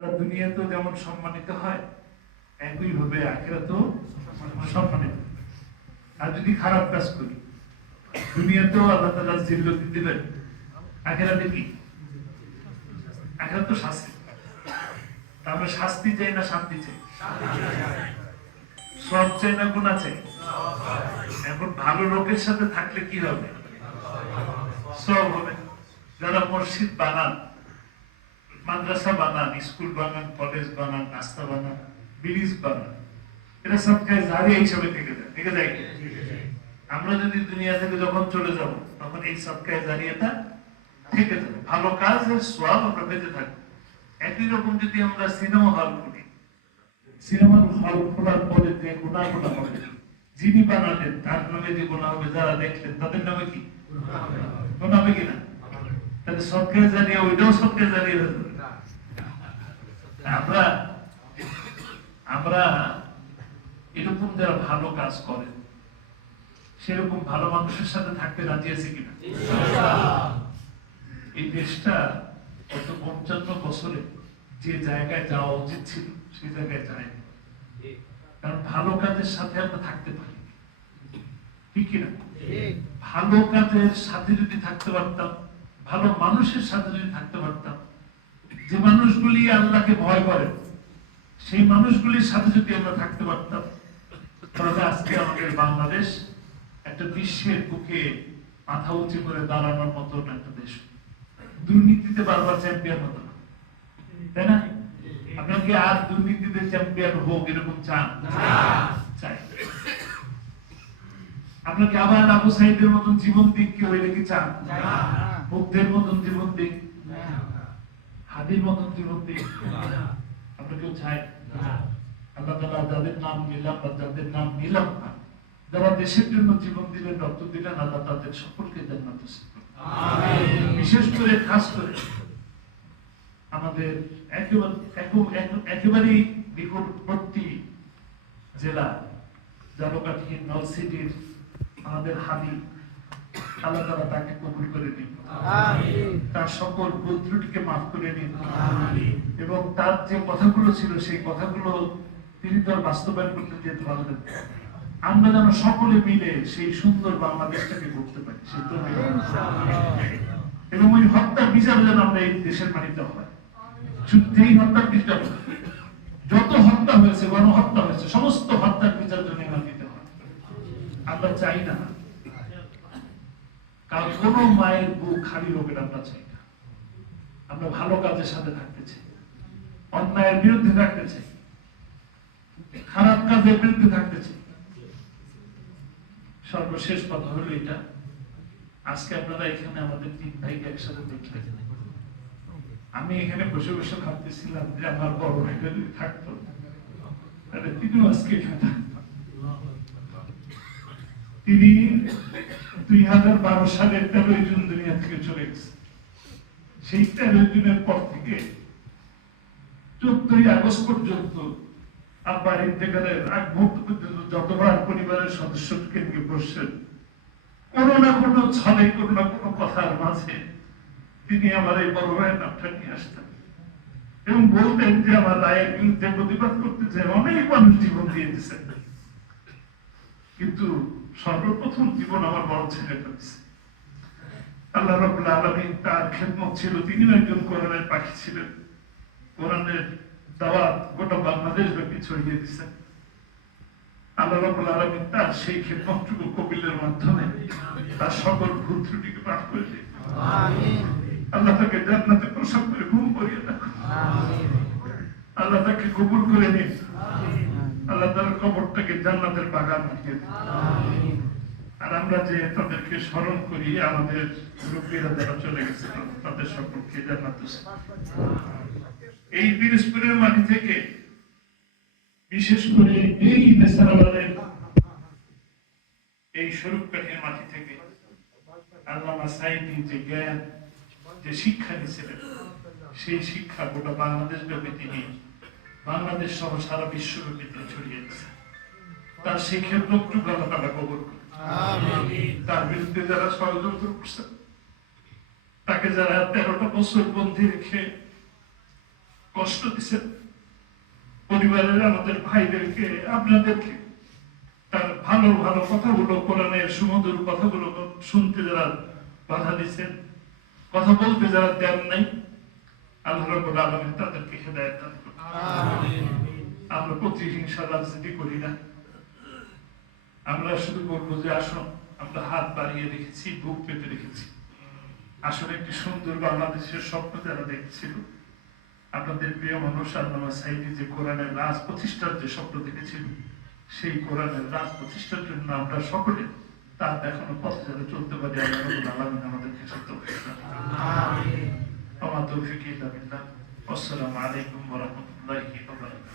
দুনিয়াতেও যেমন সম্মানিত হয়, একইভাবে আখিরাতেও সম্মানিত। আর যদি খারাপ কাজ করি, দুনিয়াতেও আল্লাহ তাআলা জিল্লতি দিবেন, আখিরাতে কি? আখিরাতে তো শাস্তি। আমরা শাস্তি চাই না শান্তি চাই? সব চাই না গুনাহ চাই? এখন ভালো লোকের সাথে থাকলে কি হবে? সব হবে। যারা মসজিদ বানান, মাদ্রাসা বানান, স্কুল বানান, কলেজ বানান, রাস্তা বানান, ব্রিজ বানান, এটা সবকায় জারিয়া হিসাবে থেকে যায়। থেকে যায় কি? আমরা যদি দুনিয়া থেকে যখন চলে যাব, তখন এই সবকায় জারিয়াটা থেকে যাবে। ভালো কাজের সওয়াব আমরা পেতে থাকবো। একই রকম যদি আমরা সিনেমা হল করি, সিনেমা হল খোলার পরে যে গুনাহগুলো হবে, যিনি বানালেন তার নামে যে গুনাহ হবে, যারা দেখলেন তাদের নামে কি গুনাহ হবে কিনা? তাহলে সবকায় জারিয়া, ওইটাও সবকায় জারিয়া হয়ে যাবে। আমরা আমরা এরকম যারা ভালো কাজ করে, সেরকম ভালো মানুষের সাথে থাকতে রাজি আছে কিনা? এই দেশটা গত ৫৫ বছরে যে জায়গায় যাওয়া উচিত ছিল, সেই জায়গায় যায়। কারণ ভালো কাজের সাথে আমরা থাকতে পারি, ঠিক কিনা? ভালো কাজের সাথে যদি থাকতে পারতাম, ভালো মানুষের সাথে যদি থাকতে পারতাম, যে মানুষগুলি আল্লাহকে ভয় করে, সেই মানুষগুলির সাথে যদি আমরা থাকতে পারতাম, তাহলে আজকে আমাদের বাংলাদেশ একটা বিশ্বের বুকে মাথা উঁচু করে দাঁড়ানোর মতো একটা দেশ। দুর্নীতিতে বারবার চ্যাম্পিয়ন হতো না, তাই না? আপনার কি আর দুর্নীতিতে চ্যাম্পিয়ন হোক এরকম চান? চাই। আপনাকে আবার আবু সাইদের মতন জীবন দিক কি হইলে কি চান? মুগ্ধের মতন জীবন দিক, হাদির মতন জীবন দিক আমরা কেউ চাই? আল্লাহ তাআলা যাদের নাম নিলাম বা যাদের নাম নিলাম না, যারা দেশের জন্য জীবন দিলেন, রক্ত দিলেন, আল্লাহ তাদের সকলকে জান্নাত নসিব করুন। বিশেষ করে খাস করে আমাদের একেবারেই নিকটবর্তী জেলা জলকাঠি, নলছিটির আমাদের হাদি, আল্লাহ তাআলা তাকে কবুল করে নিন, তার সকল ভুল ত্রুটিকে মাফ করে নিন, এবং তার যে কথাগুলো ছিল সেই কথাগুলো তিনি তো বাস্তবায়ন করতে যেতে পারবেন। আমরা যেন সকলে মিলে সেই সুন্দর বাংলাদেশটাকে করতে পারি, এবং ওই হত্যার বিচার যেন আমরা এই দেশের মাটিতে হয়। শুধুই হত্যার বিচার, যত হত্যা হয়েছে, গণহত্যা হয়েছে, সমস্ত হত্যার বিচার যেন দিতে হয়। আমরা চাই না কারণ কোন মায়ের বুক খালি হোক, এটা আমরা চাই না। আমরা ভালো কাজের সাথে থাকতে চাই, অন্যায়ের বিরুদ্ধে থাকতে চাই, খারাপ কাজের বিরুদ্ধে থাকতে চাই। সর্বশেষ কথা হলো এটা, আজকে আপনারা এখানে আমাদের ৩ ভাইকে একসাথে দেখলেন। আমি এখানে বসে বসে ভাবতেছিলাম যে আমার বড় ভাইটা যদি থাকতো, তাহলে তিনিও আজকে এখানে থাকতো। তিনি ২০১২ সালের ১৩ জুন দুনিয়া থেকে চলে গেছে। সেই ১৩ জুনের পর থেকে ১৪ আগস্ট পর্যন্ত, আব্বার ইন্তেকালের আগ মুহূর্ত পর্যন্ত যতবার পরিবারের সদস্যকে নিয়ে বসছেন, কোনো না কোনো ছলে, কোনো না কোনো কথার মাঝে তিনি আমার এই বড় ভাইয়ের নামটা নিয়ে আসতেন এবং বলতেন যে আমার রায়ের বিরুদ্ধে প্রতিবাদ করতে চাই। অনেক মানুষ জীবন দিয়ে দিচ্ছেন, কিন্তু সর্বপ্রথম জীবন আমার বড় ছেলেটা দিচ্ছে। আল্লাহ রাব্বুল আলামিন তার খেদমত ছিল, তিনি একজন কোরআনের পাখি ছিলেন। কোরআনের দাওয়াত গোটা বাংলাদেশ ব্যাপী ছড়িয়ে দিচ্ছেন। আল্লাহ রাব্বুল আলামিন তার সেই খেদমতটুকু কবিলের মাধ্যমে তার সকল ভুল ত্রুটিকে মাফ করে দিন। আল্লাহ তাকে জান্নাতে প্রসাদ করে ঘুম পড়িয়ে দেন। আল্লাহ তাকে কবুল করে নিন। আল্লাহ তার কবরটাকে জান্নাতের বাগান বানিয়ে দিন। আর আমরা যে তাদেরকে স্মরণ করি, আমাদের মুরব্বীরা যারা চলে গেছে, তাদের সকলকে জান্নাত নসিব করুন। এই পিরোজপুরের মাটি থেকে, বিশেষ করে এই নেসারাবাদের এই স্বরূপকাঠির মাটি থেকে আল্লামা সাঈদী যে জ্ঞান, যে শিক্ষা দিয়েছিলেন, সেই শিক্ষা গোটা বাংলাদেশ ব্যাপী তিনি, বাংলাদেশ সহ সারা বিশ্বব্যাপী তিনি ছড়িয়ে দিয়েছেন। তার সেই খেদমতটুকু আল্লাহ তাআলা কবুল করুন। তার বিরুদ্ধে যারা ষড়যন্ত্র করছেন, তাকে যারা ১৩টা বছর বন্দী রেখে কষ্ট দিচ্ছেন পরিবারের আমাদের ভাইদেরকে, আপনাদেরকে তার ভালো ভালো কথাগুলো, কোরআনের সুমধুর কথাগুলো শুনতে যারা বাধা দিচ্ছেন, কথা বলতে যারা দেন নাই, আল্লাহ রাব্বুল আলামিন তাদেরকে হেদায়েত দান করুন। আমরা প্রতিহিংসা রাজনীতি করি না, আমরা শুধু বলবো যে আসুন, আমরা হাত বাড়িয়ে রেখেছি, বুক পেতে রেখেছি। আসলে একটি সুন্দর বাংলাদেশের স্বপ্ন যারা দেখছিল, আপনাদের প্রিয় মানুষ আল্লামা সাঈদী যে কোরআনের রাজ প্রতিষ্ঠার যে স্বপ্ন দেখেছিল, সেই কোরআনের রাজ প্রতিষ্ঠার জন্য আমরা সকলে তার দেখানো পথে যাতে চলতে পারি, আল্লাহ রাব্বুল আলামিন আমাদেরকে তৌফিক দান করুন। আমিন। ওয়া মা তৌফিকি ইল্লা বিল্লাহ। আসসালামু আলাইকুম ওয়া রাহমাতুল্লাহি ওয়া বারাকাতুহু।